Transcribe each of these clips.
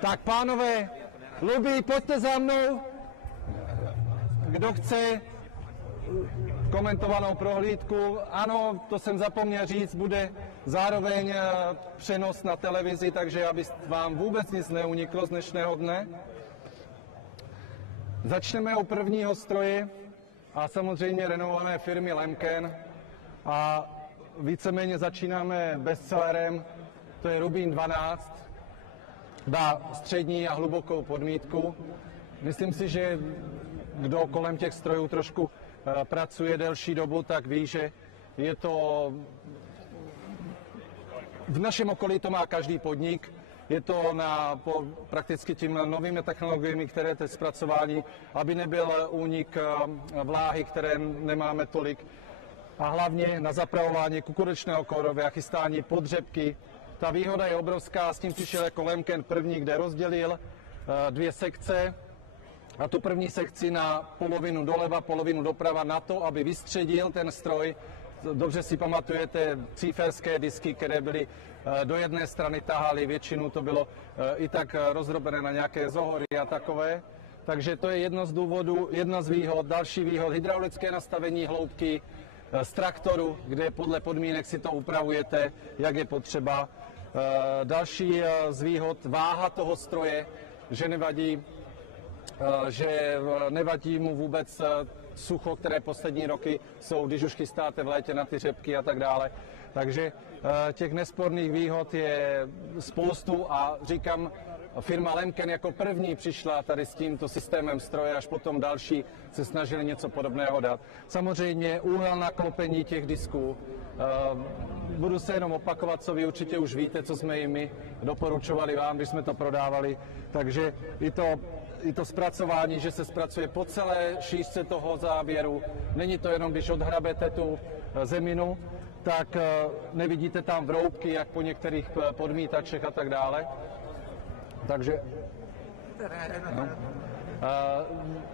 Tak pánové, Lubi, pojďte za mnou. Kdo chce komentovanou prohlídku. Ano, to jsem zapomněl říct, bude zároveň přenos na televizi, takže aby vám vůbec nic neuniklo z dnešného dne. Začneme u prvního stroje a samozřejmě renovované firmy Lemken a víceméně začínáme bestsellerem, to je Rubin 12, dá střední a hlubokou podmítku. Myslím si, že kdo kolem těch strojů trošku pracuje delší dobu, tak ví, že je to v našem okolí to má každý podnik. Je to prakticky tím novými technologiemi, které teď zpracování, aby nebyl únik vláhy, které nemáme tolik. A hlavně na zapravování kukuřičného koroví a chystání podřepky. Ta výhoda je obrovská, s tím přišel jako Lemken první, kde rozdělil dvě sekce. A tu první sekci na polovinu doleva, polovinu doprava na to, aby vystředil ten stroj. Dobře si pamatujete cíferské disky, které byly do jedné strany tahaly, většinu to bylo i tak rozrobené na nějaké zohory a takové. Takže to je jedno z důvodů, jedna z výhod. Další výhod, hydraulické nastavení hloubky z traktoru, kde podle podmínek si to upravujete, jak je potřeba. Další z výhod, váha toho stroje, že nevadí mu vůbec sucho, které poslední roky jsou, když už chystáte v létě na ty řepky a tak dále. Takže těch nesporných výhod je spoustu a říkám, firma Lemken jako první přišla tady s tímto systémem stroje, až potom další se snažili něco podobného dát. Samozřejmě úhel naklopení těch disků. Budu se jenom opakovat, co vy určitě už víte, co jsme i my doporučovali vám, když jsme to prodávali. Takže i to zpracování, že se zpracuje po celé šířce toho záběru. Není to jenom, když odhrabete tu zeminu, tak nevidíte tam vroubky, jak po některých podmítačech a tak dále.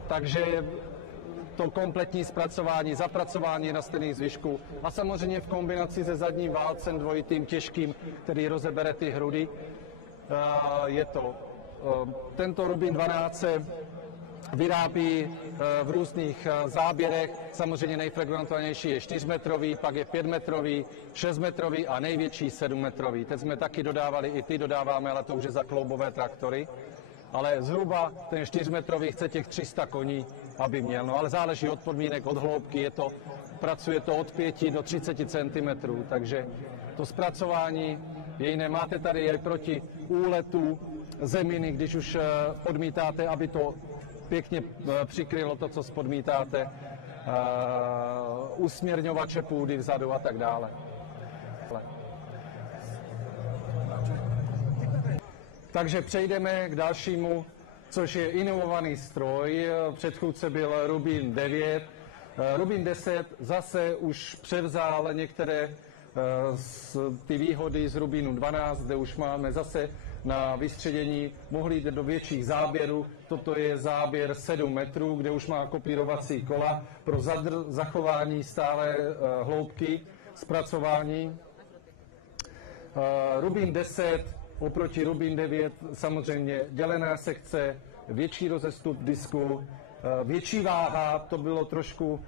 Takže to kompletní zpracování, zapracování rastlinných zvyšků a samozřejmě v kombinaci se zadním válcem dvojitým těžkým, který rozebere ty hrudy, je to. Tento Rubin 12 se vyrábí v různých záběrech. Samozřejmě nejfrekventovanější je 4metrový, pak je 5metrový, 6metrový a největší 7metrový. Teď jsme taky dodávali, i ty dodáváme, ale to už je za kloubové traktory. Ale zhruba ten 4metrový chce těch 300 koní, aby měl. No ale záleží od podmínek, od hloubky, pracuje to od 5 do 30 cm, takže to zpracování je jiné. Máte tady i proti úletu zeminy, když už podmítáte, aby to pěkně přikrylo to, co spodmítáte, usměrňovače půdy vzadu a tak dále. Takže přejdeme k dalšímu, což je inovovaný stroj. Předchůdce byl Rubin 9. Rubin 10 zase už převzal některé ty výhody z Rubinu 12, kde už máme zase na vystředění, mohli jít do větších záběrů. Toto je záběr 7 metrů, kde už má kopírovací kola pro zachování stále hloubky zpracování. Rubin 10 oproti Rubin 9 samozřejmě dělená sekce, větší rozestup disku, větší váha, to bylo trošku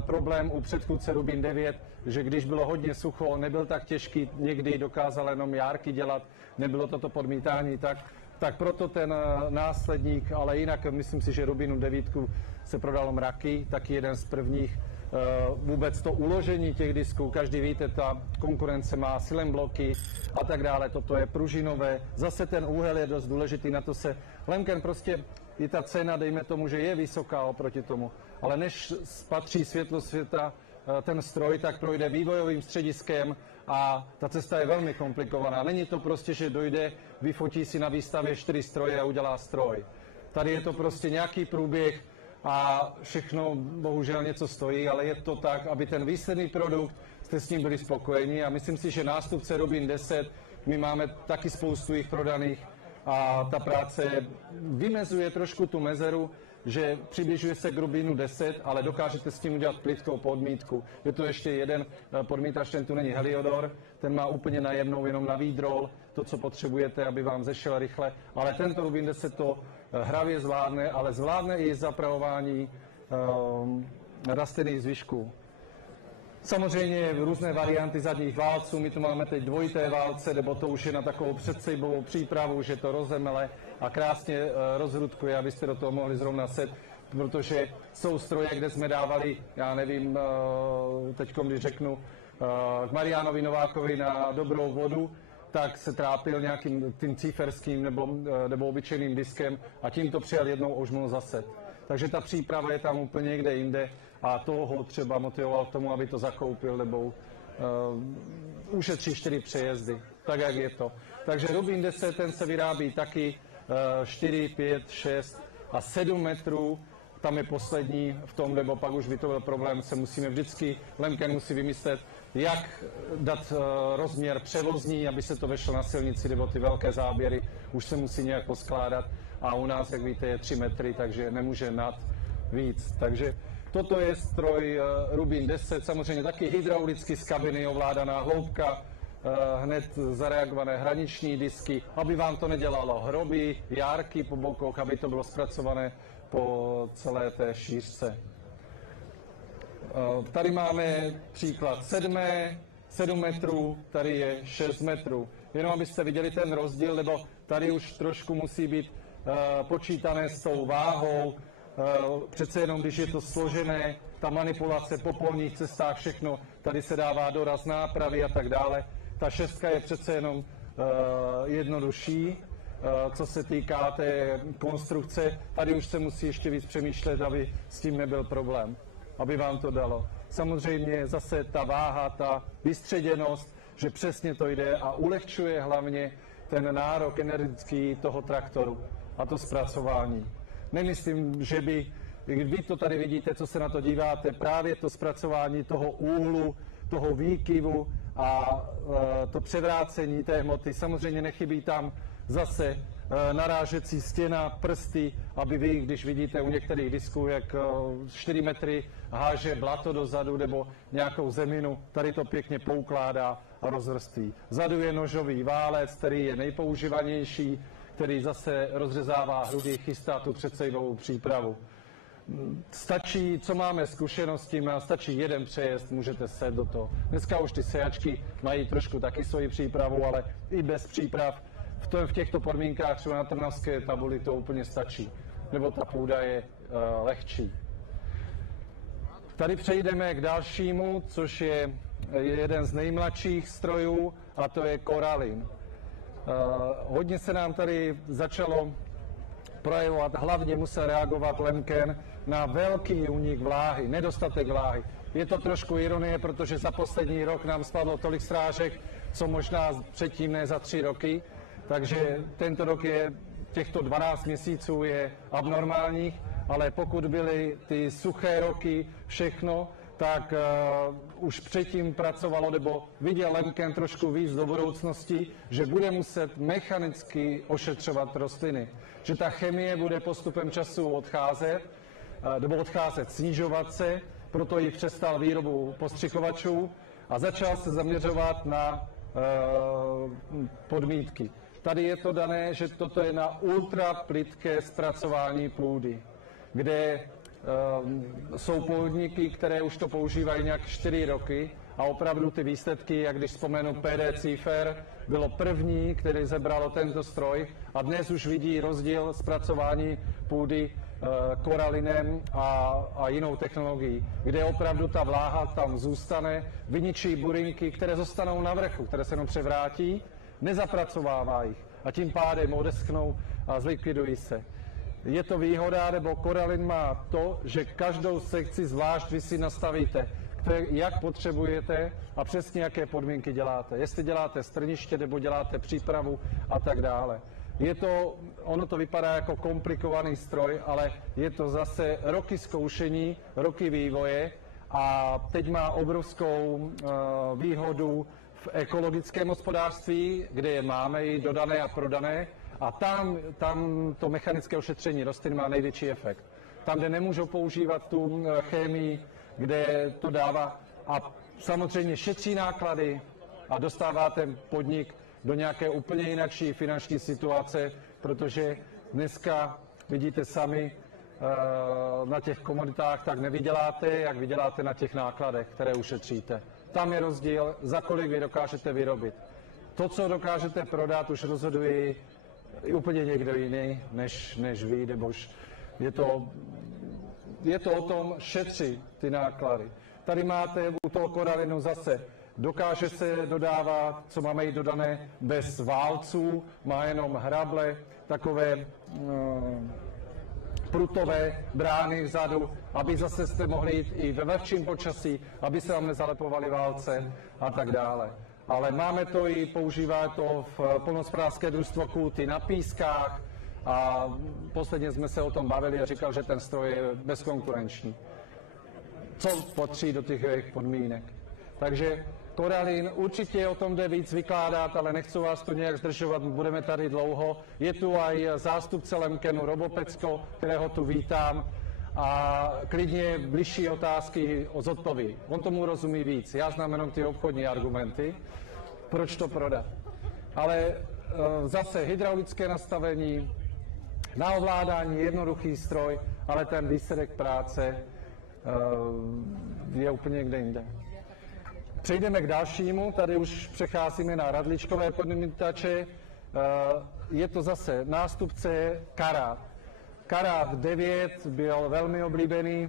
problém u předchůdce Rubin 9, že když bylo hodně sucho, nebyl tak těžký, někdy dokázal jenom járky dělat, nebylo toto podmítání tak proto ten následník, ale jinak myslím si, že Rubinu 9 se prodalo mraky, taky jeden z prvních. Vůbec to uložení těch disků, každý víte, ta konkurence má silem bloky a tak dále, toto je pružinové, zase ten úhel je dost důležitý, na to se Lemken prostě i ta cena, dejme tomu, že je vysoká oproti tomu, ale než spatří světlo světa ten stroj, tak projde vývojovým střediskem a ta cesta je velmi komplikovaná. Není to prostě, že dojde, vyfotí si na výstavě 4 stroje a udělá stroj. Tady je to prostě nějaký průběh a všechno bohužel něco stojí, ale je to tak, aby ten výsledný produkt, jste s ním byli spokojeni a myslím si, že nástupce Rubin 10, my máme taky spoustu jich prodaných a ta práce vymezuje trošku tu mezeru, že přibližuje se k Rubinu 10, ale dokážete s tím udělat plitkou podmítku. Je tu ještě jeden podmítač, ten tu není Heliodor, ten má úplně najemnou jenom na výdrol, to, co potřebujete, aby vám zešel rychle, ale tento Rubin 10 to hravě zvládne, ale zvládne i zapravování rastlinných zvyšků. Samozřejmě různé varianty zadních válců, my tu máme teď dvojité válce, nebo to už je na takovou předsejbovou přípravu, že to rozemele a krásně rozhrudkuje, abyste do toho mohli zrovna set, protože jsou stroje, kde jsme dávali, já nevím, teď když řeknu, k Mariánovi Novákovi na dobrou vodu, tak se trápil nějakým tím cíferským nebo obyčejným diskem a tím to přijel jednou a už mohl zaset. Takže ta příprava je tam úplně někde jinde a toho ho třeba motivoval k tomu, aby to zakoupil nebo ušetří 4 přejezdy, tak jak je to. Takže Rubin 10, ten se vyrábí taky 4, 5, 6 a 7 metrů. Tam je poslední v tom, nebo pak už by to byl problém, se musíme vždycky, Lemken musí vymyslet, jak dát rozměr převozní, aby se to vešlo na silnici, nebo ty velké záběry už se musí nějak poskládat. A u nás, jak víte, je 3 metry, takže nemůže nad víc. Takže toto je stroj Rubin 10, samozřejmě taky hydraulicky z kabiny ovládaná hloubka, hned zareagované hraniční disky, aby vám to nedělalo hroby, járky po bokoch, aby to bylo zpracované po celé té šířce. Tady máme příklad 7 metrů, tady je 6 metrů. Jenom abyste viděli ten rozdíl, nebo tady už trošku musí být počítané s tou váhou, přece jenom, když je to složené, ta manipulace po polních cestách, všechno, tady se dává doraz nápravy a tak dále. Ta 6 je přece jenom jednodušší, co se týká té konstrukce. Tady už se musí ještě víc přemýšlet, aby s tím nebyl problém, aby vám to dalo. Samozřejmě zase ta váha, ta vystředěnost, že přesně to jde a ulehčuje hlavně ten nárok energetický toho traktoru a to zpracování. Nemyslím, že by, vy to tady vidíte, co se na to díváte, právě to zpracování toho úhlu, toho výkyvu a to převrácení té hmoty. Samozřejmě nechybí tam zase narážecí stěna, prsty, aby vy, když vidíte u některých disků, jak 4 metry háže blato dozadu nebo nějakou zeminu, tady to pěkně poukládá a rozvrství. Vzadu je nožový válec, který je nejpoužívanější, který zase rozřezává hrudy, chystá tu předsejbovou přípravu. Stačí, co máme zkušenosti, stačí jeden přejezd, můžete set do toho. Dneska už ty sejačky mají trošku taky svoji přípravu, ale i bez příprav v těchto podmínkách třeba na Trnavské tabuli to úplně stačí, nebo ta půda je lehčí. Tady přejdeme k dalšímu, což je jeden z nejmladších strojů, a to je Koralin. Hodně se nám tady začalo projevovat, hlavně musel reagovat Lemken na velký únik vláhy, nedostatek vláhy. Je to trošku ironie, protože za poslední rok nám spadlo tolik srážek, co možná předtím ne za 3 roky. Takže tento rok je, těchto 12 měsíců je abnormálních, ale pokud byly ty suché roky, všechno, tak už předtím pracovalo, nebo viděl Lemken trošku víc do budoucnosti, že bude muset mechanicky ošetřovat rostliny. Že ta chemie bude postupem času odcházet, snižovat se, proto ji přestal výrobu postřikovačů a začal se zaměřovat na podmítky. Tady je to dané, že toto je na ultraplitké zpracování půdy, kde jsou podniky, které už to používají nějak 4 roky a opravdu ty výsledky, jak když vzpomenu PD Cifer, bylo první, který zebralo tento stroj a dnes už vidí rozdíl zpracování půdy Koralinem a jinou technologií, kde opravdu ta vláha tam zůstane, vyničí burinky, které zůstanou na vrchu, které se jenom převrátí, nezapracovává jich a tím pádem odeschnou a zlikvidují se. Je to výhoda, nebo Koralin má to, že každou sekci zvlášť vy si nastavíte, jak potřebujete a přesně jaké podmínky děláte. Jestli děláte strniště, nebo děláte přípravu a tak dále. Ono to vypadá jako komplikovaný stroj, ale je to zase roky zkoušení, roky vývoje a teď má obrovskou výhodu v ekologickém hospodářství, kde je máme i dodané a prodané, a tam to mechanické ošetření rostlin má největší efekt. Tam, kde nemůžou používat tu chemii, kde to dává a samozřejmě šetří náklady a dostává ten podnik do nějaké úplně jinakší finanční situace, protože dneska vidíte sami na těch komoditách, tak nevyděláte, jak vyděláte na těch nákladech, které ušetříte. Tam je rozdíl, za kolik vy dokážete vyrobit. To, co dokážete prodat, už rozhoduje úplně někdo jiný, než vy, nebož je to o tom šetřit ty náklady. Tady máte u toho koralinu zase, dokáže se dodávat, co máme jít dodané, bez válců, má jenom hrable, takové prutové brány vzadu, aby zase jste mohli jít i ve vlhčím počasí, aby se vám nezalepovaly válce a tak dále. Ale máme to i, používá to v polnohospodářské družstvo Kulty na pískách a posledně jsme se o tom bavili a říkal, že ten stroj je bezkonkurenční. Co patří do těch podmínek. Takže koralin, určitě o tom jde víc vykládat, ale nechci vás to nějak zdržovat, budeme tady dlouho. Je tu i zástupce Lemkenu Robopecko, kterého tu vítám a klidně bližší otázky zodpoví. On tomu rozumí víc, já znám jenom ty obchodní argumenty, proč to prodat. Ale zase hydraulické nastavení, na ovládání jednoduchý stroj, ale ten výsledek práce je úplně někde jinde. Přejdeme k dalšímu, tady už přecházíme na radličkové podmítače. Je to zase nástupce Karát. Karát 9 byl velmi oblíbený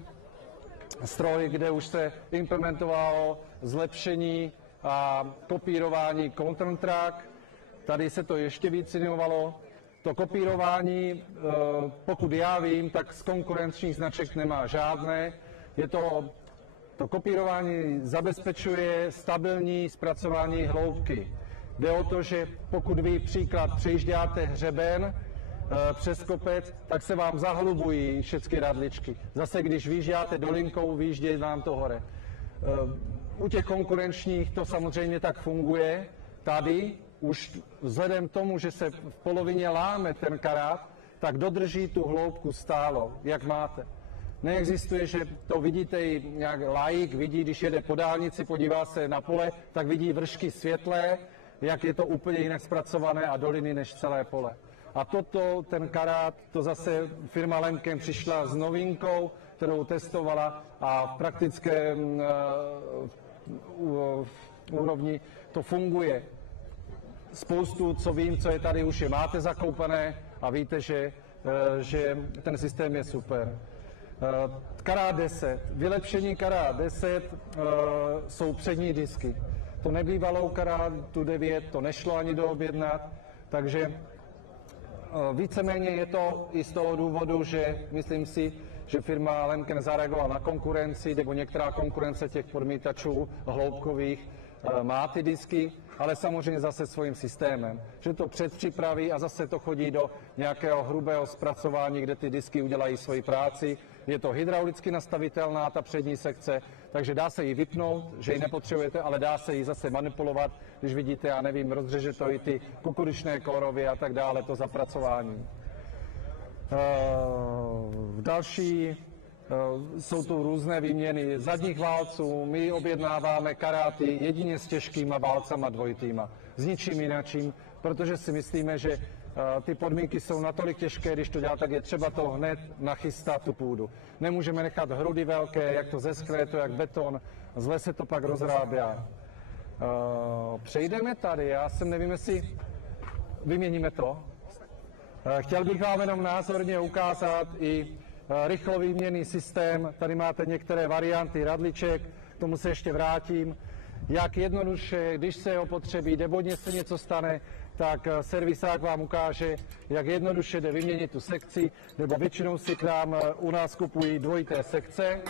stroj, kde už se implementovalo zlepšení a kopírování Control Track. Tady se to ještě víc inovovalo. To kopírování, pokud já vím, tak z konkurenčních značek nemá žádné. To kopírování zabezpečuje stabilní zpracování hloubky. Jde o to, že pokud vy příklad přejížděte hřeben přes kopec, tak se vám zahlubují všechny radličky. Zase když vyjížděte dolinkou, vyjíždějí vám to hore. U těch konkurenčních to samozřejmě tak funguje. Tady už vzhledem k tomu, že se v polovině láme ten karát, tak dodrží tu hloubku stálo, jak máte. Neexistuje, že to vidíte i nějak laik, vidí, když jede po dálnici, podívá se na pole, tak vidí vršky světlé, jak je to úplně jinak zpracované a doliny než celé pole. A ten karát, to zase firma Lemken přišla s novinkou, kterou testovala a v praktické úrovni to funguje. Spoustu, co vím, co je tady, už je máte zakoupené a víte, že ten systém je super. Karát 10. Vylepšení Karát 10 jsou přední disky. To nebývalo u Karátu 9, to nešlo ani doobjednat, takže víceméně je to i z toho důvodu, že myslím si, že firma Lemken zareagovala na konkurenci, nebo některá konkurence těch podmítačů hloubkových má ty disky, ale samozřejmě zase svým systémem. Že to předpřipraví a zase to chodí do nějakého hrubého zpracování, kde ty disky udělají svoji práci. Je to hydraulicky nastavitelná, ta přední sekce, takže dá se ji vypnout, že ji nepotřebujete, ale dá se ji zase manipulovat, když vidíte, já nevím, rozřeže to i ty kukuřičné korovy a tak dále, to zapracování. Další jsou tu různé výměny zadních válců, my objednáváme karáty jedině s těžkýma válcama dvojitýma, s ničím jináčím, protože si myslíme, že ty podmínky jsou natolik těžké, když to dělá, tak je třeba to hned nachystat tu půdu. Nemůžeme nechat hrudy velké, jak to zeschne, to jak beton, zle se to pak rozráběá. Přejdeme tady, já jsem nevím, jestli vyměníme to. Chtěl bych vám jenom názorně ukázat i rychlovýměnný systém. Tady máte některé varianty radliček, k tomu se ještě vrátím. Jak jednoduše, když se opotřebí, nebo se něco stane, tak servisák vám ukáže, jak jednoduše jde vyměnit tu sekci, nebo většinou si k nám u nás kupují dvojité sekce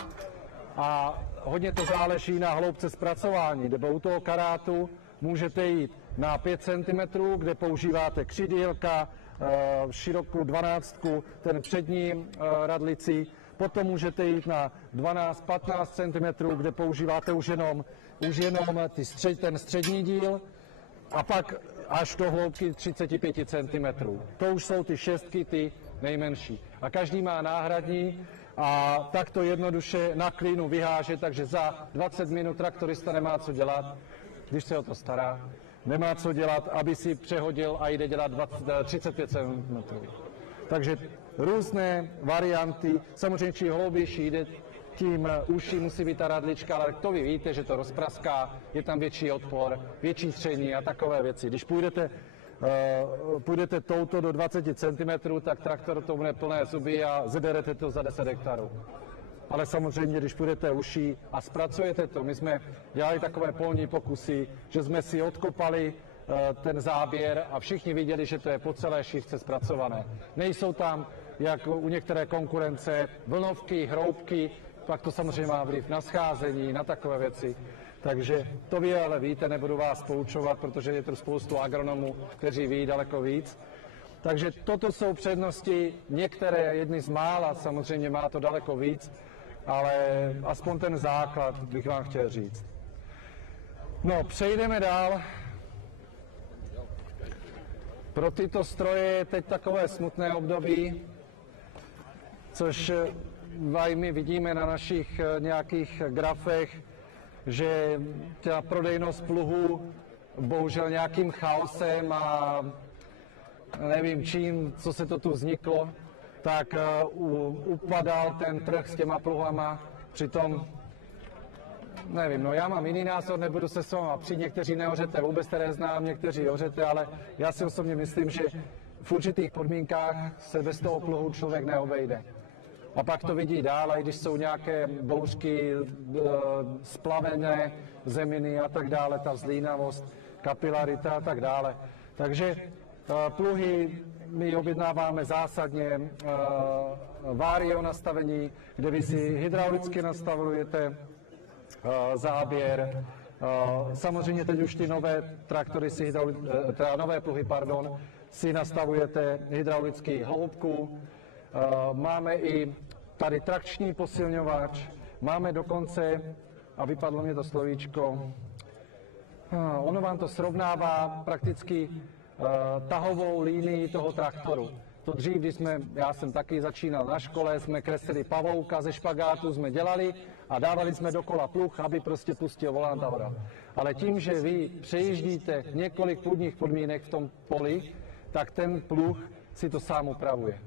a hodně to záleží na hloubce zpracování, nebo u toho karátu můžete jít na 5 cm, kde používáte křidílka, širokou 12, ten přední radlici, potom můžete jít na 12-15 cm, kde používáte už jenom ten střední díl a pak až do hloubky 35 cm. To už jsou ty šestky, ty nejmenší. A každý má náhradní a tak to jednoduše na klínu vyháže, takže za 20 minut traktorista nemá co dělat, když se o to stará. nemá co dělat, aby si přehodil a jde dělat 35 cm. Takže různé varianty, samozřejmě čím hloubější jde, tím užší musí být ta radlička, ale to vy víte, že to rozpraská, je tam větší odpor, větší tření a takové věci. Když půjdete touto do 20 cm, tak traktor to bude plné zuby a zederete to za 10 hektarů. Ale samozřejmě, když půjdete uší a zpracujete to, my jsme dělali takové polní pokusy, že jsme si odkopali ten záběr a všichni viděli, že to je po celé šířce zpracované. Nejsou tam, jak u některé konkurence, vlnovky, hroubky, pak to samozřejmě má vliv na scházení, na takové věci. Takže to vy ale víte, nebudu vás poučovat, protože je tu spoustu agronomů, kteří ví daleko víc. Takže toto jsou přednosti, některé, jedny z mála, samozřejmě má to daleko víc, ale aspoň ten základ bych vám chtěl říct. No, přejdeme dál. Pro tyto stroje je teď takové smutné období, což my vidíme na našich nějakých grafech, že ta prodejnost pluhu bohužel nějakým chaosem a nevím čím, co se to tu vzniklo, tak upadal ten trh s těma pluhama, přitom nevím, no já mám jiný názor, nebudu se s váma přijít, někteří nehořete, vůbec které znám, někteří hořete, ale já si osobně myslím, že v určitých podmínkách se bez toho pluhu člověk neobejde. A pak to vidí dál, i když jsou nějaké bouřky, splavené zeminy a tak dále, ta vzlínavost, kapilarita a tak dále. Takže pluhy my objednáváme zásadně Vario nastavení, kde vy si hydraulicky nastavujete záběr. Samozřejmě teď už ty nové traktory, nové pluhy, si nastavujete hydraulický hloubku. Máme i tady trakční posilňovač, máme dokonce, a vypadlo mě to slovíčko, ono vám to srovnává prakticky tahovou línii toho traktoru. To dřív, já jsem taky začínal na škole, jsme kreslili pavouka ze špagátu, jsme dělali a dávali jsme dokola pluh, aby prostě pustil volant a hora. Ale tím, že vy přejíždíte několik půdních podmínek v tom poli, tak ten pluh si to sám upravuje.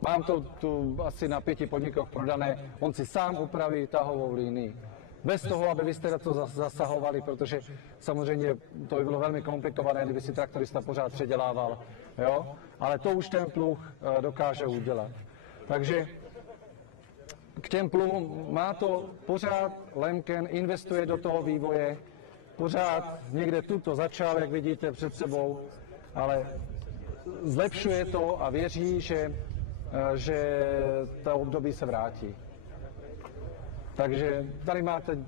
Mám to tu asi na 5 podnikoch prodané, on si sám upraví tahovou línii. Bez toho, aby vy jste na to zasahovali, protože samozřejmě to by bylo velmi komplikované, kdyby si traktorista pořád předělával, jo? Ale to už ten pluh dokáže udělat. Takže k těm pluhům má to pořád Lemken, investuje do toho vývoje, pořád někde tuto začal, jak vidíte před sebou, ale zlepšuje to a věří, že to období se vrátí. Takže tady máte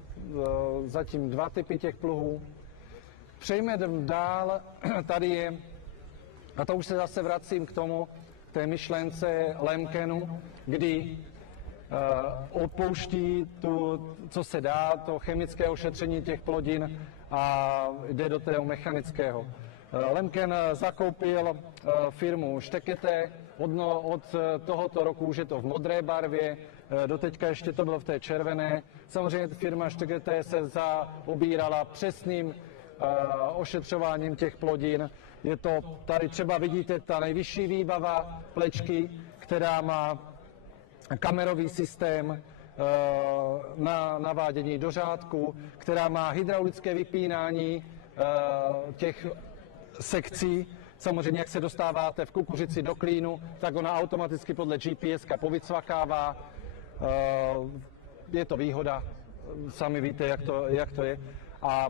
zatím 2 typy těch pluhů. Přejdeme dál, tady je, a to už se zase vracím k tomu, té myšlence Lemkenu, kdy odpouští co se dá, to chemické ošetření těch plodin a jde do toho mechanického. Lemken zakoupil firmu Štekete, od tohoto roku už je to v modré barvě, doteďka ještě to bylo v té červené. Samozřejmě firma Štekete se zaobírala přesným ošetřováním těch plodin. Je to, tady třeba vidíte ta nejvyšší výbava plečky, která má kamerový systém na navádění do řádku, která má hydraulické vypínání těch sekcí. Samozřejmě, jak se dostáváte v kukuřici do klínu, tak ona automaticky podle GPS povycvakává. Je to výhoda, sami víte, jak to je. A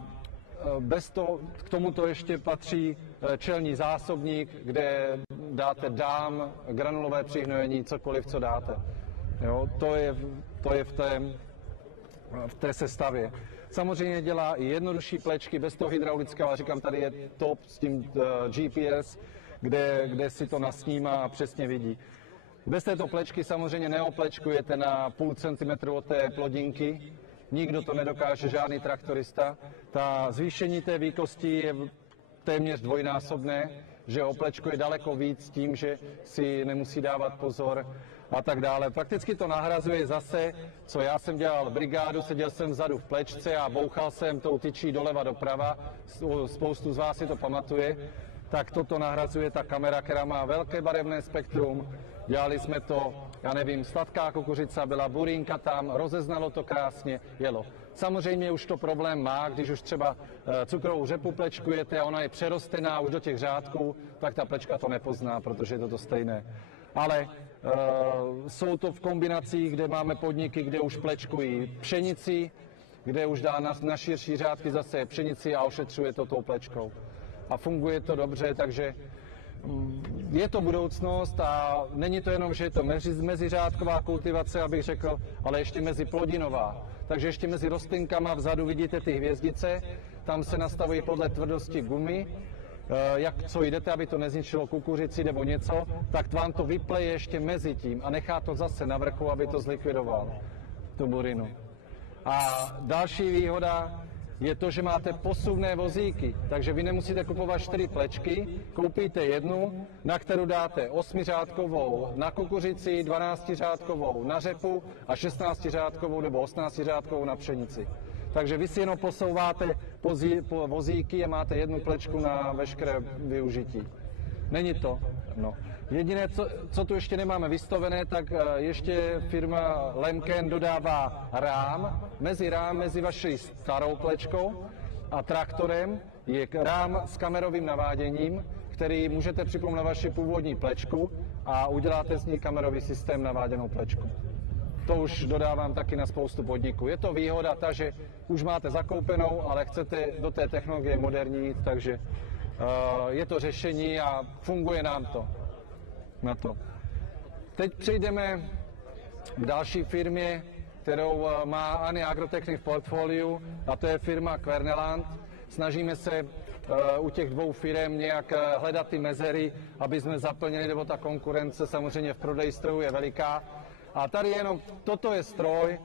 k tomuto ještě patří čelní zásobník, kde dáte dám, granulové přihnojení, cokoliv, co dáte. Jo, to je v té sestavě. Samozřejmě dělá i jednodušší plečky bez toho hydraulického, ale říkám, tady je top s tím GPS, kde si to nasnímá a přesně vidí. Bez této plečky samozřejmě neoplečkujete na půl centimetru od té plodinky, nikdo to nedokáže, žádný traktorista. Ta zvýšení té výkosti je téměř dvojnásobné, že oplečkuje daleko víc tím, že si nemusí dávat pozor a tak dále. Prakticky to nahrazuje zase, co já jsem dělal brigádu, seděl jsem vzadu v plečce a bouchal jsem tou tyčí doleva doprava, spoustu z vás si to pamatuje, tak toto nahrazuje ta kamera, která má velké barevné spektrum. Dělali jsme to, já nevím, sladká kukuřica, byla burinka tam, rozeznalo to krásně, jelo. Samozřejmě už to problém má, když už třeba cukrovou řepu plečkujete a ona je přerostená už do těch řádků, tak ta plečka to nepozná, protože je to stejné. Ale jsou to v kombinacích, kde máme podniky, kde už plečkují pšenici, kde už dá na širší řádky zase pšenici a ošetřuje to tou plečkou. A funguje to dobře, takže je to budoucnost a není to jenom, že je to meziřádková kultivace, abych řekl, ale ještě meziplodinová. Takže ještě mezi rostlinkama vzadu vidíte ty hvězdice, tam se nastavují podle tvrdosti gumy, jak co jdete, aby to nezničilo kukuřici nebo něco, tak vám to vypleje ještě mezi tím a nechá to zase na vrchu, aby to zlikvidoval, tu burinu. A další výhoda je to, že máte posuvné vozíky, takže vy nemusíte kupovat 4 plečky, koupíte jednu, na kterou dáte 8řádkovou na kukuřici, 12řádkovou na řepu a 16řádkovou nebo 18řádkovou na pšenici. Takže vy si jenom posouváte vozíky a máte jednu plečku na veškeré využití. Není to? No. Jediné, co tu ještě nemáme vystavené, tak ještě firma Lemken dodává rám mezi vaší starou plečkou a traktorem je rám s kamerovým naváděním, který můžete připomenout na vaši původní plečku a uděláte z ní kamerový systém naváděnou plečku. To už dodávám taky na spoustu podniků. Je to výhoda ta, že už máte zakoupenou, ale chcete do té technologie moderní jít, takže je to řešení a funguje nám to. Na to. Teď přejdeme k další firmě, kterou má Ani Agrotechnik v portfoliu, a to je firma Kverneland. Snažíme se u těch dvou firm nějak hledat ty mezery, aby jsme zaplnili, nebo ta konkurence samozřejmě v prodeji strojů je veliká. A tady jenom, toto je stroj,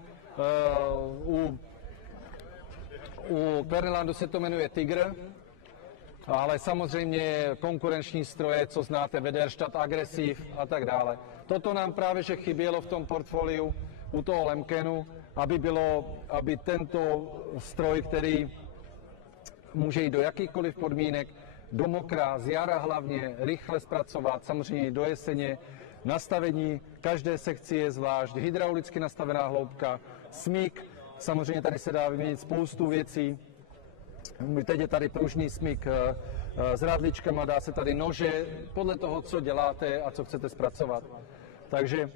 u Kvernelandu se to jmenuje Tiger, ale samozřejmě konkurenční stroje, co znáte, Vederstadt, Aggressiv a tak dále. Toto nám právě že chybělo v tom portfoliu u toho Lemkenu, aby tento stroj, který může jít do jakýchkoliv podmínek, do mokra, z jara hlavně, rychle zpracovat, samozřejmě do jeseně, nastavení každé sekci je zvlášť, hydraulicky nastavená hloubka, smyk, samozřejmě tady se dá vyměnit spoustu věcí. Teď je tady pružný smyk s rádličkama, dá se tady nože, podle toho, co děláte a co chcete zpracovat. Takže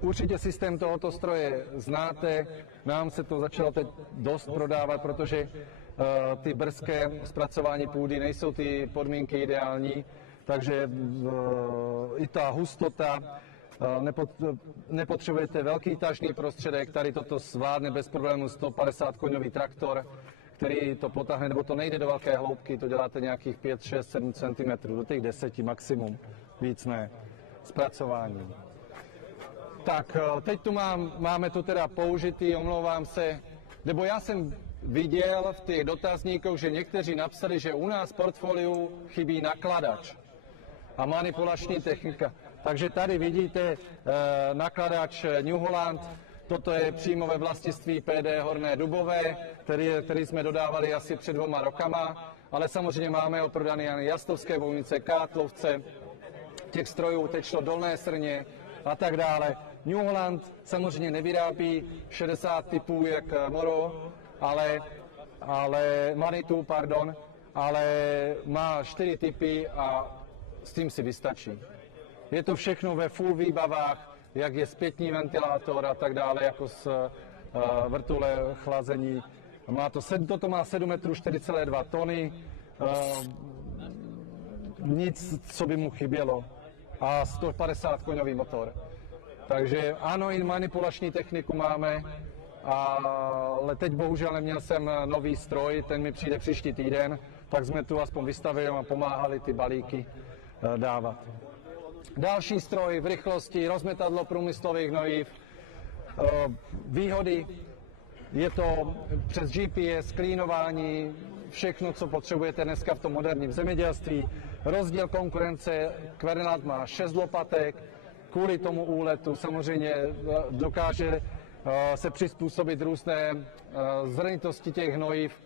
určitě systém tohoto stroje znáte, nám se to začalo teď dost prodávat, protože ty brzké zpracování půdy nejsou ty podmínky ideální, takže i ta hustota, nepotřebujete velký tažný prostředek, tady toto zvládne bez problému 150 koňový traktor, který to potáhne, nebo to nejde do velké hloubky, to děláte nějakých 5, 6, 7 cm, do těch 10 maximum, víc ne, zpracování. Tak, teď tu máme tu teda použitý, omlouvám se, nebo já jsem viděl v těch dotazníkách, že někteří napsali, že u nás v portfoliu chybí nakladač a manipulační technika. Takže tady vidíte nakladač New Holland, toto je přímo ve vlastnictví PD Horné Dubové, který jsme dodávali asi před 2 rokama, ale samozřejmě máme ho prodaný Jastovské Bohunice, Kátlovce, těch strojů teď šlo Dolné Srně a tak dále. New Holland samozřejmě nevyrábí 60 typů jak Moro, ale Manitou, pardon, ale má 4 typy a s tím si vystačí. Je to všechno ve full výbavách, jak je zpětní ventilátor a tak dále, jako s vrtule chlazení. Toto má 7 metrů 4,2 tony, nic, co by mu chybělo, a 150 koňový motor. Takže ano, i manipulační techniku máme, ale teď bohužel neměl jsem nový stroj, ten mi přijde příští týden, tak jsme tu aspoň vystavili a pomáhali ty balíky dávat. Další stroj v rychlosti, rozmetadlo průmyslových hnojiv, výhody, je to přes GPS, sklínování, všechno, co potřebujete dneska v tom moderním zemědělství. Rozdíl konkurence, Kverneland má 6 lopatek, kvůli tomu úletu samozřejmě dokáže se přizpůsobit různé zranitosti těch hnojiv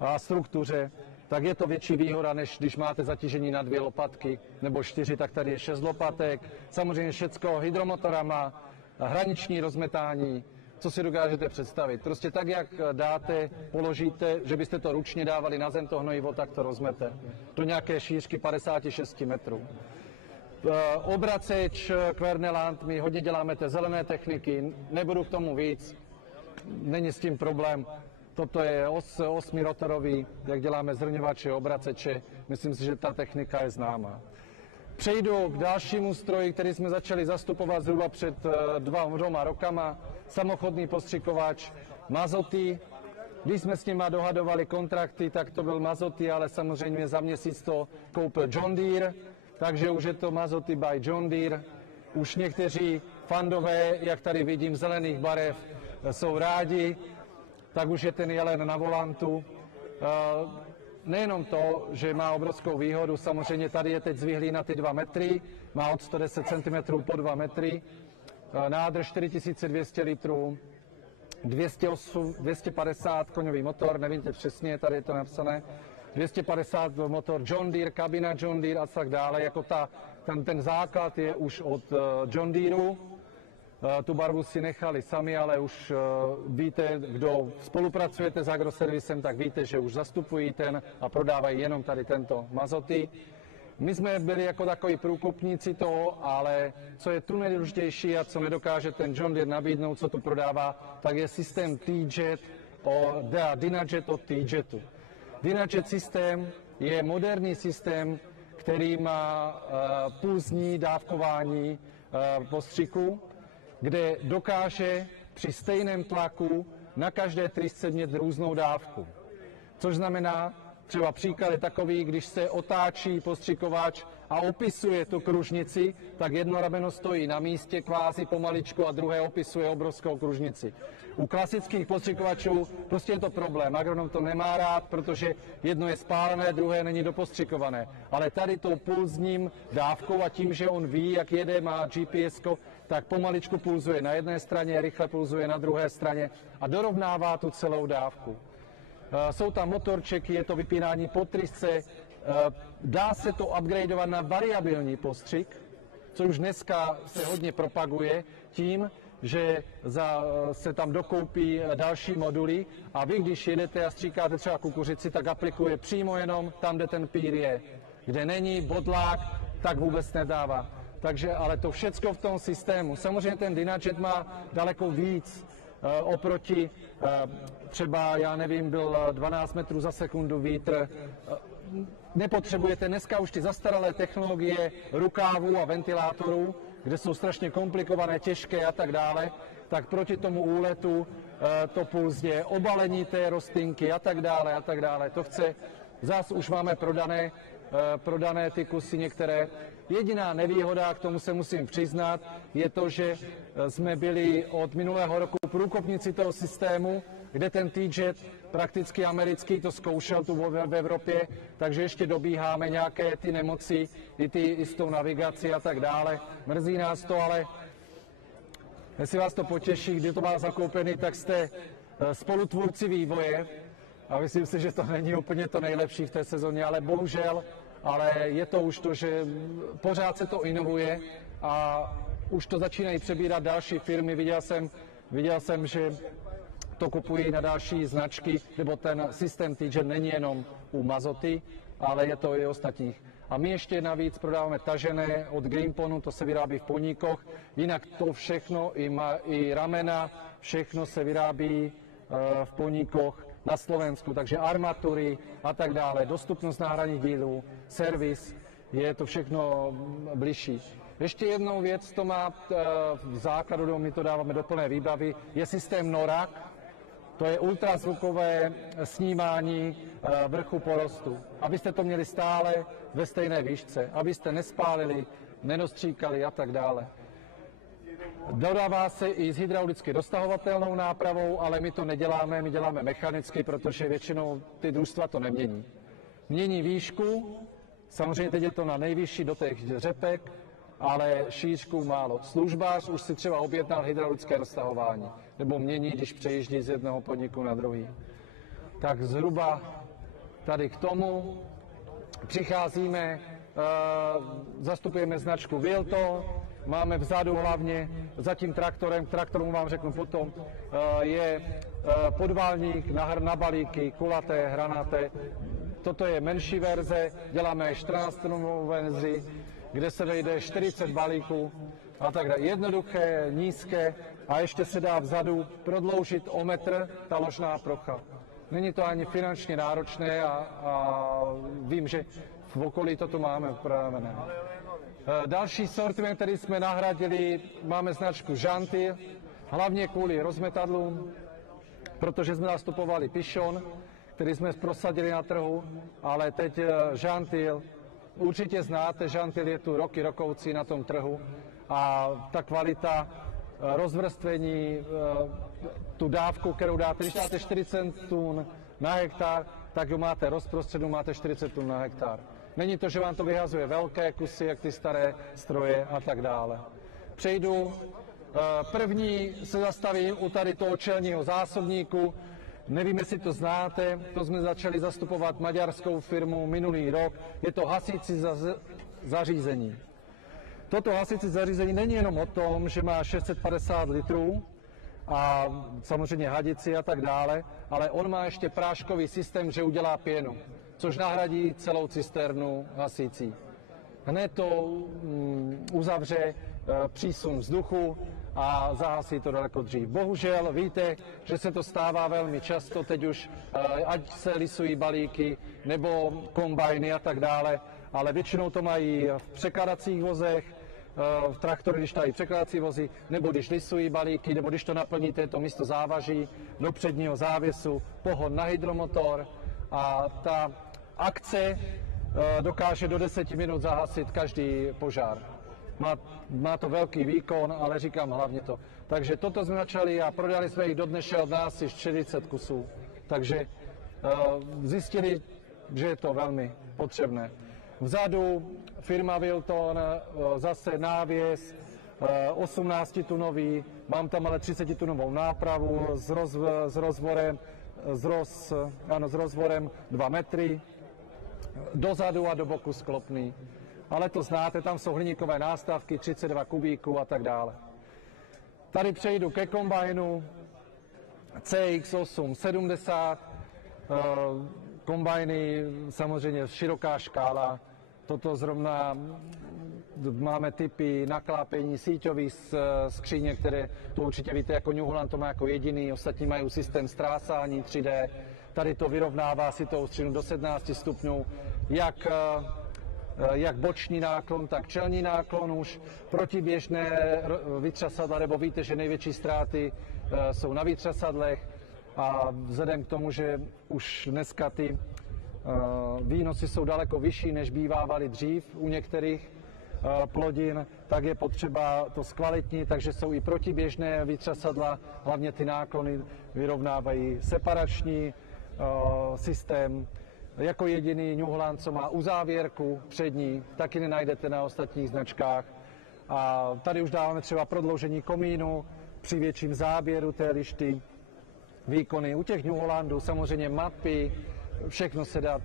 a struktuře, tak je to větší výhoda, než když máte zatížení na 2 lopatky nebo 4, tak tady je 6 lopatek. Samozřejmě všecko hydromotorama, hraniční rozmetání, co si dokážete představit. Prostě tak, jak dáte, položíte, že byste to ručně dávali na zem to hnojivo, tak to rozmete do nějaké šířky 56 metrů. Obraceč Kverneland, my hodně děláme té zelené techniky, nebudu k tomu víc, není s tím problém. Toto je 8rotorový, jak děláme zrňovače, obraceče, myslím si, že ta technika je známá. Přejdu k dalšímu stroji, který jsme začali zastupovat zhruba před 2 rokama, samochodný postřikovač Mazoty. Když jsme s nima dohadovali kontrakty, tak to byl Mazoty, ale samozřejmě za měsíc to koupil John Deere, takže už je to Mazoty by John Deere. Už někteří fandové, jak tady vidím, zelených barev, jsou rádi, tak už je ten jelen na volantu. Nejenom to, že má obrovskou výhodu, samozřejmě tady je teď zvyhlý na ty 2 metry, má od 110 cm po 2 metry, nádrž 4200 litrů, 250 koňový motor, nevím teď přesně, tady je to napsané, 250 motor John Deere, kabina John Deere a tak dále, jako ten základ je už od John Deereu. Tu barvu si nechali sami, ale už víte, kdo spolupracujete s agroservisem, tak víte, že už zastupují ten a prodávají jenom tady tento Mazoty. My jsme byli jako takový průkopníci toho, ale co je tu nejdůležitější a co nedokáže ten John Deere nabídnout, co tu prodává, tak je systém T-Jet, Dynajet od T-Jetu. Dynajet systém je moderní systém, který má pulzní dávkování postřiku, kde dokáže při stejném tlaku na každé trysce mít různou dávku. Což znamená, třeba příklad je takový, když se otáčí postřikovač a opisuje tu kružnici, tak jedno rameno stojí na místě kvázi pomaličku a druhé opisuje obrovskou kružnici. U klasických postřikovačů prostě je to problém. Agronom to nemá rád, protože jedno je spálené, druhé není dopostřikované. Ale tady tou pulzním dávkou a tím, že on ví, jak jede, má GPS-ko, tak pomaličku pulzuje na jedné straně, rychle pulzuje na druhé straně a dorovnává tu celou dávku. Jsou tam motorčeky, je to vypínání po trysce, dá se to upgradeovat na variabilní postřik, což už dneska se hodně propaguje tím, že se tam dokoupí další moduly a vy, když jedete a stříkáte třeba kukuřici, tak aplikuje přímo jenom tam, kde ten pír je. Kde není bodlák, tak vůbec nedává. Takže, ale to všecko v tom systému. Samozřejmě ten Dynajet má daleko víc oproti třeba, já nevím, byl 12 metrů za sekundu vítr. Nepotřebujete dneska už ty zastaralé technologie rukávů a ventilátorů, kde jsou strašně komplikované, těžké a tak dále, tak proti tomu úletu to pulzně, obalení té rostlinky a tak dále a tak dále. To chce, zás už máme prodané ty kusy některé. Jediná nevýhoda, k tomu se musím přiznat, je to, že jsme byli od minulého roku průkopníci toho systému, kde ten T-Jet prakticky americký to zkoušel tu v Evropě, takže ještě dobíháme nějaké ty nemoci, i s tou navigací a tak dále. Mrzí nás to, ale jestli vás to potěší, kdy to má zakoupený, tak jste spolutvůrci vývoje a myslím si, že to není úplně to nejlepší v té sezóně, ale bohužel, ale je to už to, že pořád se to inovuje a už to začínají přebírat další firmy. Viděl jsem, že to kupují na další značky, nebo ten systém T-Jet není jenom u Mazoty, ale je to i ostatních. A my ještě navíc prodáváme tažené od Greenponu, to se vyrábí v Poníkoch, jinak to všechno, i ramena, všechno se vyrábí v Poníkoch na Slovensku, takže armatury a tak dále, dostupnost náhradních dílů, servis, je to všechno bližší. Ještě jednou věc, to má v základu, my to dáváme do plné výbavy, je systém NORAC, to je ultrazvukové snímání vrchu porostu, abyste to měli stále ve stejné výšce, abyste nespálili, nenostříkali a tak dále. Dodává se i s hydraulicky roztahovatelnou nápravou, ale my to neděláme, my děláme mechanicky, protože většinou ty družstva to nemění. Mění výšku, samozřejmě teď je to na nejvyšší do těch řepek, ale šířku málo. Službář už si třeba objednal hydraulické roztahování, nebo mění, když přejíždí z jednoho podniku na druhý. Tak zhruba tady k tomu přicházíme, zastupujeme značku Wilton, máme vzadu hlavně za tím traktorem, k traktoru vám řeknu potom, je podválník na balíky, kulaté, hranaté. Toto je menší verze, děláme 14-tonovou verzi, kde se vejde 40 balíků a tak dále. Jednoduché, nízké a ještě se dá vzadu prodloužit o metr ta ložná plocha. Není to ani finančně náročné a vím, že v okolí toto máme upravené. Další sortiment, který jsme nahradili, máme značku Žantil, hlavně kvůli rozmetadlům, protože jsme nastupovali Pichon, který jsme prosadili na trhu, ale teď Žantil, určitě znáte, Žantil je tu roky rokoucí na tom trhu a ta kvalita rozvrstvení, tu dávku, kterou dáte, když dáte 40 tun na hektar, tak jo máte rozprostředu, máte 40 tun na hektar. Není to, že vám to vyhazuje velké kusy, jak ty staré stroje a tak dále. Přejdu, první se zastavím u tady toho čelního zásobníku. Nevím, jestli to znáte, to jsme začali zastupovat maďarskou firmu minulý rok. Je to hasící zařízení. Toto hasící zařízení není jenom o tom, že má 650 litrů a samozřejmě hadici a tak dále, ale on má ještě práškový systém, že udělá pěnu, což nahradí celou cisternu hasící. Hned to uzavře přísun vzduchu a zahasí to daleko dřív. Bohužel víte, že se to stává velmi často, teď už ať se lisují balíky nebo kombajny a tak dále, ale většinou to mají v překladacích vozech, v traktory, když dají překladací vozy, nebo když lisují balíky, nebo když to naplníte, to místo závaží do předního závěsu, pohon na hydromotor a ta akce dokáže do 10 minut zahasit každý požár. Má to velký výkon, ale říkám hlavně to. Takže toto jsme začali a prodali jsme jich do dneška od nás asi 40 kusů. Takže zjistili, že je to velmi potřebné. Vzadu firma Wilton, zase návěs, 18-tunový, mám tam ale 30-tunovou nápravu s rozvorem 2 metry, dozadu a do boku sklopný. Ale to znáte, tam jsou hliníkové nástavky, 32 kubíků a tak dále. Tady přejdu ke kombajnu CX870, kombajny samozřejmě široká škála. Toto zrovna máme typy naklápění síťových skříně, které to určitě víte, jako New Holland to má jako jediný, ostatní mají systém strásání 3D. Tady to vyrovnává si tou skřínu do 17 stupňů, jak boční náklon, tak čelní náklon už, protiběžné vytřasadla, nebo víte, že největší ztráty jsou na vytřasadlech a vzhledem k tomu, že už dneska ty výnosy jsou daleko vyšší, než bývávaly dřív u některých plodin, tak je potřeba to zkvalitnit, takže jsou i protiběžné vytřasadla, hlavně ty náklony vyrovnávají separační systém. Jako jediný New Holland, co má uzávěrku přední, taky nenajdete na ostatních značkách. A tady už dáváme třeba prodloužení komínu při větším záběru té lišty, výkony. U těch New Hollandů samozřejmě mapy, všechno se dá.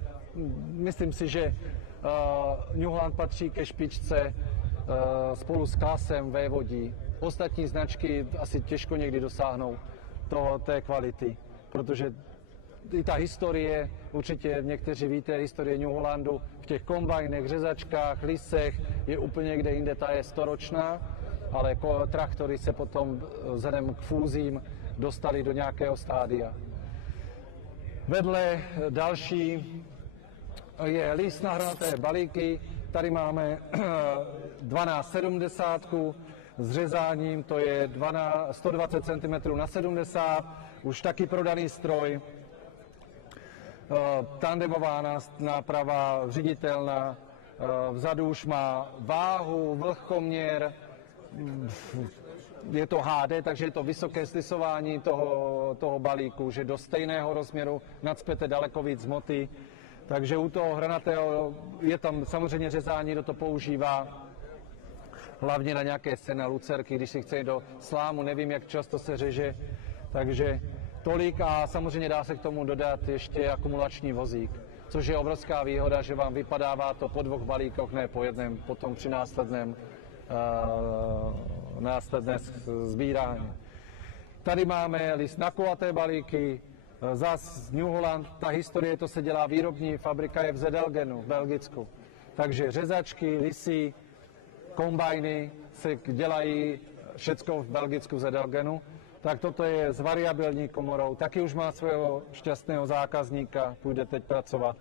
Myslím si, že New Holland patří ke špičce spolu s Klasem, Vévodí. Ostatní značky asi těžko někdy dosáhnou té kvality, protože i ta historie, určitě někteří víte, historie New Hollandu v těch kombajnech, řezačkách, lisech je úplně kde jinde, ta je storočná, ale traktory se potom vzhledem k fúzím dostali do nějakého stádia. Vedle další je lis na hranaté balíky, tady máme 1270 s řezáním, to je 120 cm na 70, už taky prodaný stroj. Tandemová náprava, řiditelná, vzadu už má váhu, vlhkoměr, je to HD, takže je to vysoké slisování toho balíku, že do stejného rozměru nacpete daleko víc hmoty. Takže u toho hranatého je tam samozřejmě řezání, kdo to používá hlavně na nějaké scény, lucerky, když si chce do slámu, nevím, jak často se řeže, takže tolik a samozřejmě dá se k tomu dodat ještě akumulační vozík, což je obrovská výhoda, že vám vypadává to po 2 balíkoch, ne po jednom, potom při následné sbírání. Tady máme list na kulaté balíky, zas New Holland, ta historie, to se dělá výrobní, fabrika je v Zedelgenu v Belgicku. Takže řezačky, lisy, kombajny se dělají všecko v Belgicku v Zedelgenu. Tak toto je s variabilní komorou, taky už má svého šťastného zákazníka, půjde teď pracovat,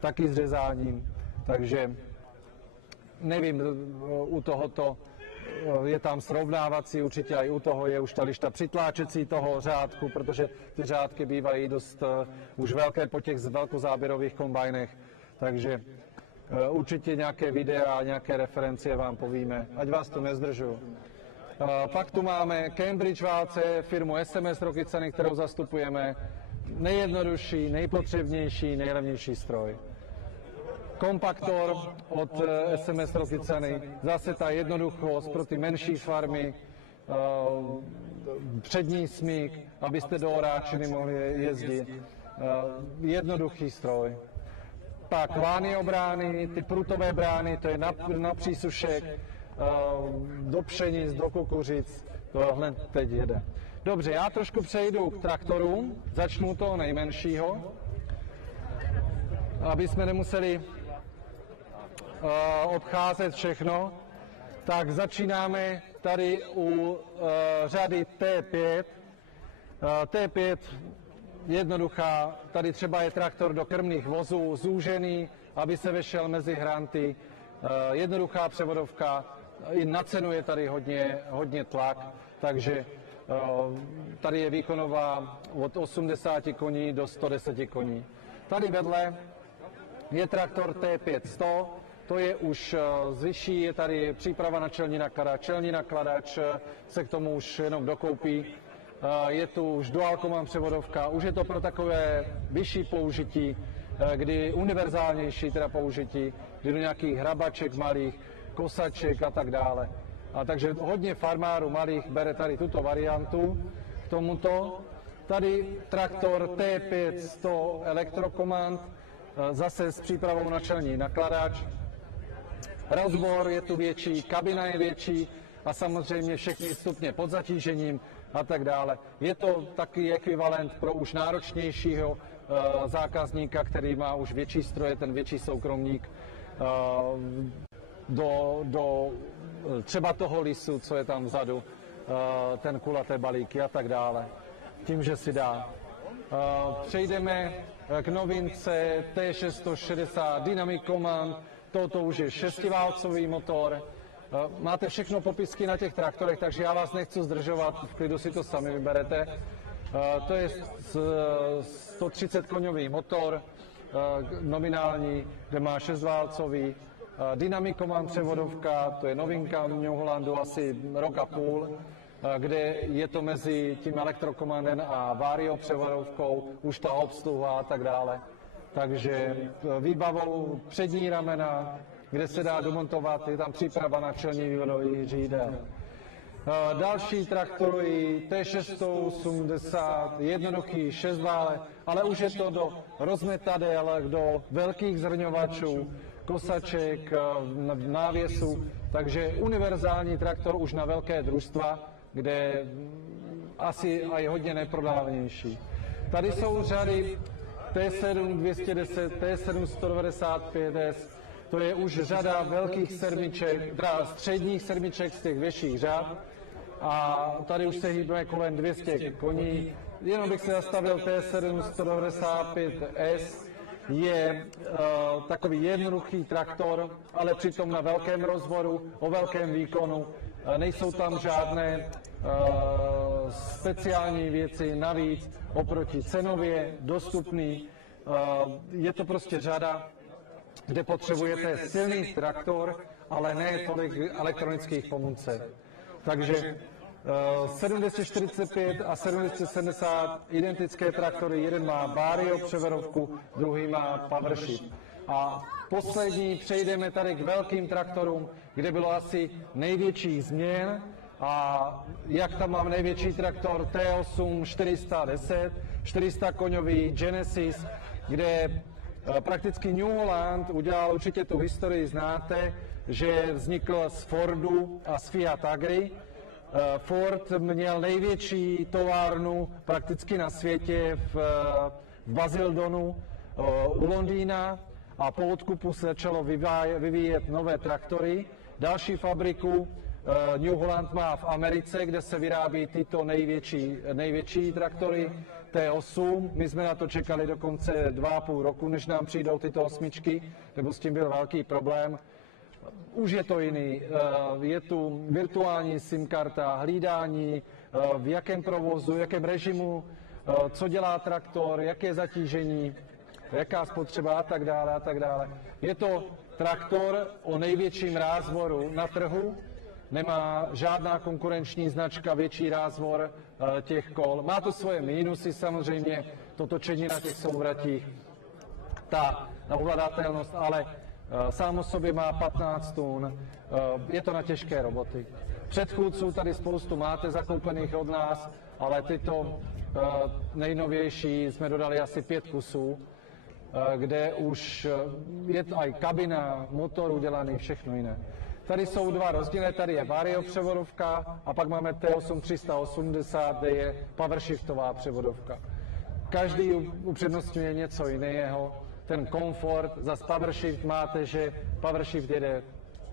taky s řezáním. Takže nevím, u tohoto je tam srovnávací, určitě i u toho je už ta lišta přitláčecí toho řádku, protože ty řádky bývají dost už velké po těch velkozáběrových kombajnech, takže určitě nějaké videa a nějaké referencie vám povíme, ať vás tu nezdržuju. Pak tu máme Cambridge válce, firmu SMS Rokycany, kterou zastupujeme, nejjednodušší, nejpotřebnější, nejlevnější stroj. Kompaktor od SMS Rokycany, zase ta jednoduchost pro ty menší farmy, přední smyk, abyste do oráčiny mohli jezdit, jednoduchý stroj. Pak lány brány, ty prutové brány, to je na přísušek, do pšenic, do kukuřic, to hned teď jede. Dobře, já trošku přejdu k traktorům, začnu toho nejmenšího, aby jsme nemuseli obcházet všechno, tak začínáme tady u řady T5. T5 jednoduchá, tady třeba je traktor do krmných vozů, zúžený, aby se vešel mezi hranty, jednoduchá převodovka, i na cenu je tady hodně tlak, takže tady je výkonová od 80 koní do 110 koní. Tady vedle je traktor T500, to je už zvyšší, je tady příprava na čelní nakladač se k tomu už jenom dokoupí. Je tu už dual command převodovka, už je to pro takové vyšší použití, kdy univerzálnější teda použití, kdy do nějakých hrabaček malých, kosaček a tak dále. A takže hodně farmárů malých bere tady tuto variantu k tomuto. Tady traktor T500 Electrocommand, zase s přípravou na čelní nakladač. Rozbor je tu větší, kabina je větší a samozřejmě všechny stupně pod zatížením a tak dále. Je to taky ekvivalent pro už náročnějšího zákazníka, který má už větší stroje, ten větší soukromník, do třeba toho lisu, co je tam vzadu, ten kulaté balíky a tak dále. Tím, že si dá. Přejdeme k novince T660 Dynamic Command, toto už je 6válcový motor. Máte všechno popisky na těch traktorech, takže já vás nechci zdržovat, v klidu si to sami vyberete. To je 130 koňový motor, nominální, kde má 6válcový. Dynamic Command převodovka, to je novinka v New Hollandu asi rok a půl, kde je to mezi tím Electrocommandem a Vario převodovkou, už ta obsluha a tak dále. Takže výbavou přední ramena, kde se dá domontovat, je tam příprava na čelní vývodový řídel. Další traktory T680, jednoduchý 6 vále, ale už je to do rozmetadel, do velkých zrňovačů, kosaček, návěsu, takže univerzální traktor už na velké družstva, kde asi je hodně neprodávanější. Tady jsou řady T7 210, T7 195S, to je už řada velkých sermiček, teda středních sermiček z těch větších řad a tady už se hýbeme kolem 200 koní. Jenom bych se zastavil T7 195S, je takový jednoduchý traktor, ale přitom na velkém rozboru, o velkém výkonu. Nejsou tam žádné speciální věci navíc oproti cenově dostupný. Je to prostě řada, kde potřebujete silný traktor, ale ne tolik elektronických pomůcek. Takže 745 a 770 identické traktory, jeden má Vario převodovku, druhý má PowerShift. A poslední přejdeme tady k velkým traktorům, kde bylo asi největší změn. A jak tam mám největší traktor T8 410, 400 koňový Genesis, kde prakticky New Holland udělal, určitě tu historii znáte, že vznikl z Fordu a z Fiat Agri. Ford měl největší továrnu prakticky na světě v Basildonu u Londýna a po odkupu se začalo vyvíjet nové traktory. Další fabriku New Holland má v Americe, kde se vyrábí tyto největší traktory T8. My jsme na to čekali dokonce 2,5 roku, než nám přijdou tyto osmičky, nebo s tím byl velký problém. Už je to jiný. Je tu virtuální SIM karta, hlídání, v jakém provozu, v jakém režimu, co dělá traktor, jaké zatížení, jaká spotřeba a tak dále a tak dále. Je to traktor o největším rázvoru na trhu, nemá žádná konkurenční značka větší rázvor těch kol. Má to svoje mínusy samozřejmě, to točení na těch souvratích, ta ovladatelnost, ale sám o sobě má 15 tun, je to na těžké roboty. Předchůdců tady spoustu máte zakoupených od nás, ale tyto nejnovější jsme dodali asi 5 kusů, kde už je i kabina, motor udělaný, všechno jiné. Tady jsou dva rozdíly, tady je Vario převodovka a pak máme T8 380, kde je PowerShiftová převodovka. Každý upřednostňuje něco jiného. Ten komfort, zase PowerShift máte, že PowerShift jede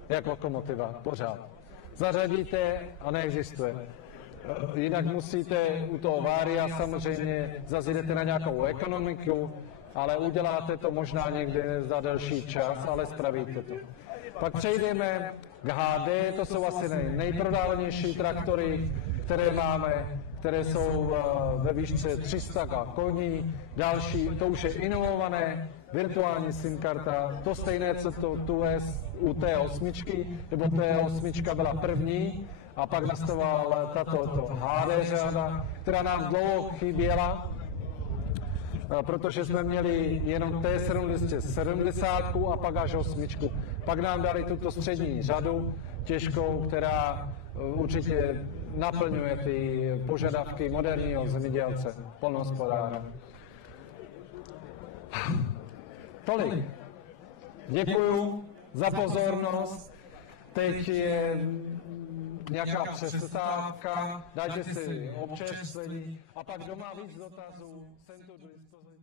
jak lokomotiva, pořád. Zařadíte a neexistuje. Jinak musíte u toho Varia samozřejmě, zase jdete na nějakou ekonomiku, ale uděláte to možná někde za delší čas, ale spravíte to. Pak přejdeme k HD, to jsou asi nejprodávanější traktory, které máme, které jsou ve výšce 300 koní. Další, to už je inovované, virtuální SIM karta, to stejné, co tu je u T8, nebo T8 byla první, a pak nastoval tato HD řada, která nám dlouho chyběla, protože jsme měli jenom T770 a pak až 8. Pak nám dali tuto střední řadu, těžkou, která určitě naplňuje ty požadavky moderního zemědělce, polnohospodára. Tolik. Děkuju za pozornost. Teď je nějaká přestávka, dajte si občerstvení a pak doma víc dotazů, jsem tu dispozici.